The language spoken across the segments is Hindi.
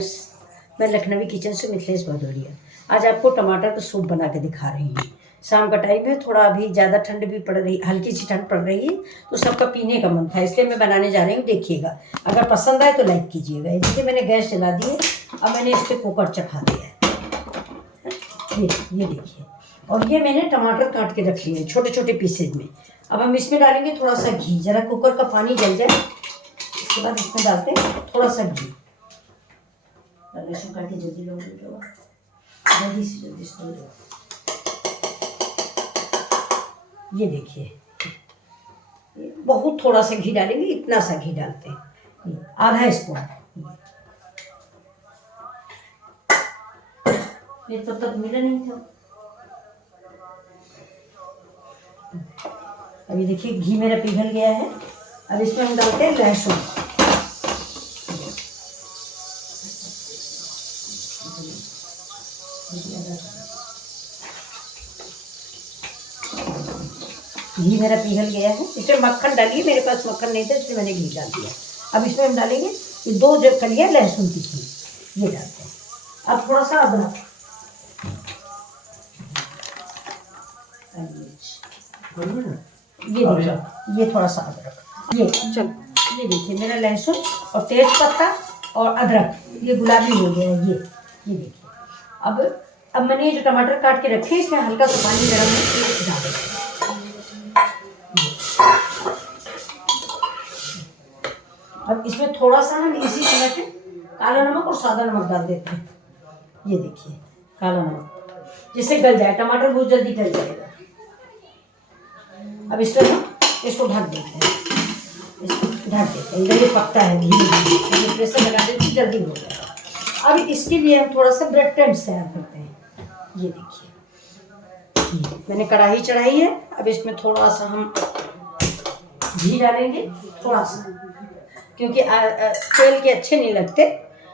मैं लखनवी किचन से मिथिलेश भदौरिया। आज आपको टमाटर का सूप बना के दिखा रही हूँ। शाम का टाइम है, थोड़ा अभी ज़्यादा ठंड भी पड़ रही, हल्की सी ठंड पड़ रही है, तो सबका पीने का मन था, इसलिए मैं बनाने जा रही हूँ। देखिएगा, अगर पसंद आए तो लाइक कीजिएगा। देखिए मैंने गैस जला दी है, अब मैंने इस पर कुकर चढ़ा दिया है। ये देखिए, और ये मैंने टमाटर काट के रख लिए छोटे छोटे पीसेज में। अब हम इसमें डालेंगे थोड़ा सा घी, जरा कुकर का पानी जल जाए, उसके बाद इसमें डालते हैं थोड़ा सा घी। लहसुन काट के जल्दी लोगे, जल्दी से लो। ये देखिए, बहुत थोड़ा सा घी डालेंगे, इतना सा घी डालते हैं, आधा स्पून। ये तो तक मिला नहीं था। अभी देखिए घी मेरा पिघल गया है। अब इसमें हम डालते हैं लहसुन। घी मेरा पिघल गया है, इसमें मक्खन डालिए, मेरे पास मक्खन नहीं था इसलिए मैंने घी डाल दिया। अब इसमें हम डालेंगे ये 2 कलियां लहसुन की थी, ये डालते हैं। अब थोड़ा सा अदरक, ये देखिए, ये थोड़ा सा अदरक, ये देखिए मेरा लहसुन और तेज पत्ता और अदरक ये गुलाबी हो गया है। ये देखिए, अब मैंने ये जो टमाटर काट के रखे इसमें हल्का सा पानी गर्म है, डालेंगे। अब इसमें थोड़ा सा हम इसी समय पे काला नमक और सादा नमक डाल देते हैं। ये देखिए काला नमक, जिससे गल जाए, टमाटर बहुत जल्दी गल जाएगा। अब इसको ढक देते हैं, इधर ये पकता है धीरे, प्रेशर लगा देते जल्दी हो जाएगा। अब इसके लिए हम थोड़ा सा ब्रेड क्रम्ब्स तैयार करते हैं। ये देखिए, मैंने कढ़ाई चढ़ाई है, अब इसमें थोड़ा सा हम घी डालेंगे, थोड़ा सा, क्योंकि तेल के अच्छे नहीं लगते,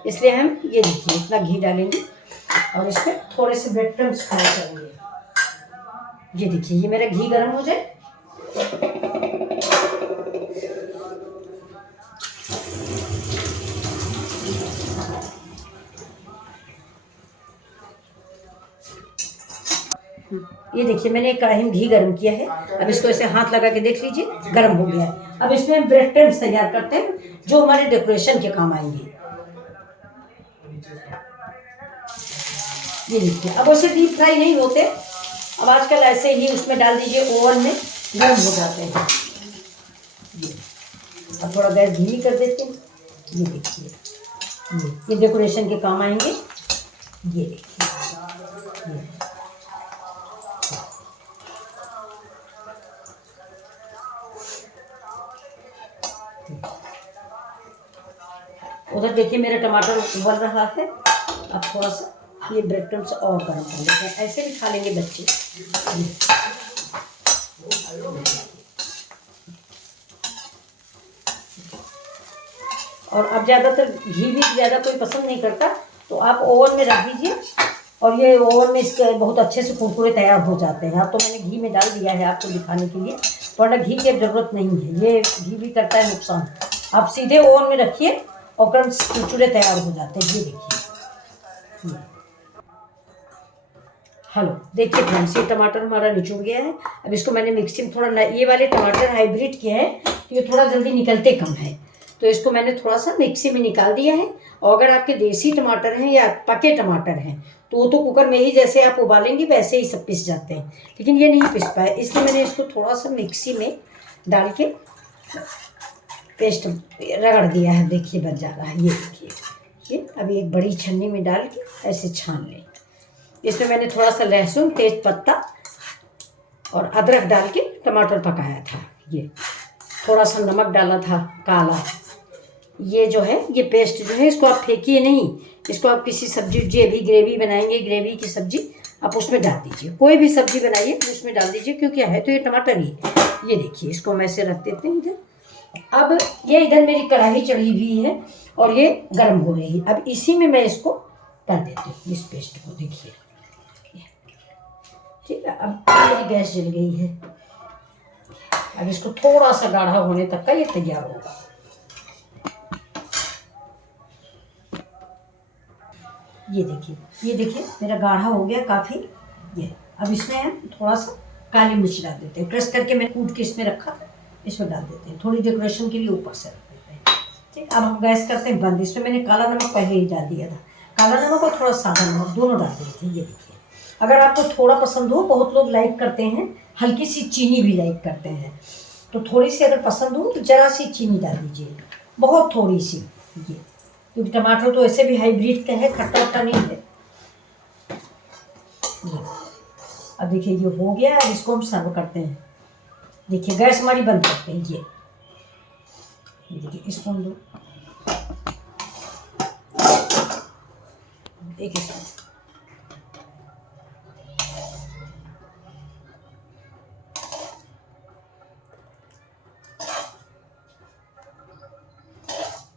इसलिए हम ये देखिए इतना घी डालेंगे और इसमें थोड़े से ब्रेड क्रम्ब्स फ्राई करेंगे। ये देखिए, ये मेरा घी गर्म हो जाए, ये देखिए मैंने एक कढ़ाई में घी गर्म किया है। अब इसको ऐसे हाथ लगा के देख लीजिए, गर्म हो गया है। अब इसमें हम ब्रेड क्रम्ब्स तैयार करते हैं, जो हमारे डेकोरेशन के काम आएंगे। ये देखिए, अब वैसे डीप फ्राई नहीं होते, अब आजकल ऐसे ही उसमें डाल दीजिए, ओवन में गर्म हो जाते हैं। अब थोड़ा गैस धीमी कर देते हैं। ये देखिए, ये डेकोरेशन के काम आएंगे। ये देखिए, उधर देखिए मेरा टमाटर उबल रहा है। अब थोड़ा सा ये ब्रेड क्रम्ब्स और गर्म कर लेते हैं, ऐसे भी खा लेंगे बच्चे। और अब ज़्यादातर घी भी ज़्यादा कोई पसंद नहीं करता, तो आप ओवन में रख दीजिए और ये ओवन में इसके बहुत अच्छे से कुरकुरे तैयार हो जाते हैं। अब तो मैंने घी में डाल दिया है आपको दिखाने के लिए, थोड़ा घी की ज़रूरत नहीं है, ये घी भी करता है नुकसान। आप सीधे ओवन में रखिए और क्रम्ब्स कुरकुरे तैयार हो जाते हैं। ये देखिए, हेलो देखिए फ्रेंड्स, ये टमाटर हमारा निचुड़ गया है। अब इसको मैंने मिक्सी में थोड़ा, ये वाले टमाटर हाइब्रिड के हैं तो ये थोड़ा जल्दी निकलते कम है, तो इसको मैंने थोड़ा सा मिक्सी में निकाल दिया है। और अगर आपके देसी टमाटर हैं या पके टमाटर हैं तो वो तो कुकर में ही जैसे आप उबालेंगे वैसे ही सब पिस जाते हैं, लेकिन ये नहीं पिस पाए, इसलिए मैंने इसको थोड़ा सा मिक्सी में डाल के पेस्ट रगड़ दिया है। देखिए बन जा रहा है, ये देखिए, ये अभी एक बड़ी छन्नी में डाल के ऐसे छान लें। इसमें मैंने थोड़ा सा लहसुन, तेज पत्ता और अदरक डाल के टमाटर पकाया था। ये थोड़ा सा नमक डाला था काला। ये जो है ये पेस्ट जो है इसको आप फेंकिए नहीं, इसको आप किसी सब्जी, जो भी ग्रेवी बनाएंगे, ग्रेवी की सब्जी आप उसमें डाल दीजिए, कोई भी सब्जी बनाइए उसमें डाल दीजिए, क्योंकि है तो ये टमाटर ही। ये देखिए, इसको हम ऐसे रख देते हैं इधर। अब ये इधर मेरी कढ़ाई चढ़ी हुई है और ये गर्म हो रही है। अब इसी में मैं इसको डाल देती हूँ, इस पेस्ट को। देखिए ठीक है, अब मेरी गैस जल गई है। अब इसको थोड़ा सा गाढ़ा होने तक का ये तैयार होगा। ये देखिए मेरा गाढ़ा हो गया काफ़ी। ये अब इसमें हम थोड़ा सा काली मिर्च डाल देते हैं, क्रश करके मैंने कूट के इसमें रखा था, इसमें डाल देते हैं थोड़ी डेकोरेशन के लिए, ऊपर से रख देते हैं। ठीक, अब हम गैस करते हैं बंद। इसमें मैंने काला नमक पहले ही डाल दिया था, काला नमक और थोड़ा सादा नमक दोनों डाल दिए थे। ये देखिए, अगर आपको थोड़ा पसंद हो, बहुत लोग लाइक करते हैं, हल्की सी चीनी भी लाइक करते हैं, तो थोड़ी सी अगर पसंद हो तो ज़रा सी चीनी डाल दीजिए, बहुत थोड़ी सी। ये क्योंकि टमाटर तो ऐसे भी हाइब्रिड का है, खट्टा वट्टा नहीं है। अब देखिए ये हो गया, अब इसको हम सर्व करते हैं। देखिए गैस हमारी बंद करते हैं। ये देखिए इसको हम दो एक ही साथ।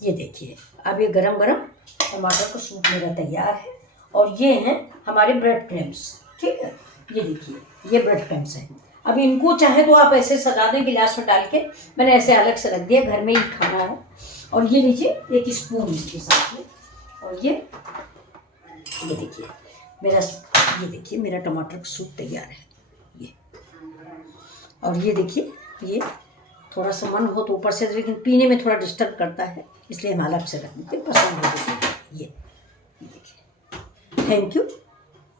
ये देखिए अब ये गरम गरम टमाटर का सूप मेरा तैयार है। और ये हैं हमारे ब्रेड क्रम्स। ठीक है, ये देखिए ये ब्रेड क्रम्स हैं। अब इनको चाहे तो आप ऐसे सजा दें गिलास में डाल के, मैंने ऐसे अलग से रख दिया, घर में ही खाना है। और ये लीजिए एक स्पून इसके साथ में। और ये देखिए ये देखिए मेरा टमाटर का सूप तैयार है। ये और ये देखिए, ये थोड़ा सा मन हो तो ऊपर से, लेकिन पीने में थोड़ा डिस्टर्ब करता है, इसलिए हम अलग से रख देते हैं, पसंद हो। ये देखिए, थैंक यू।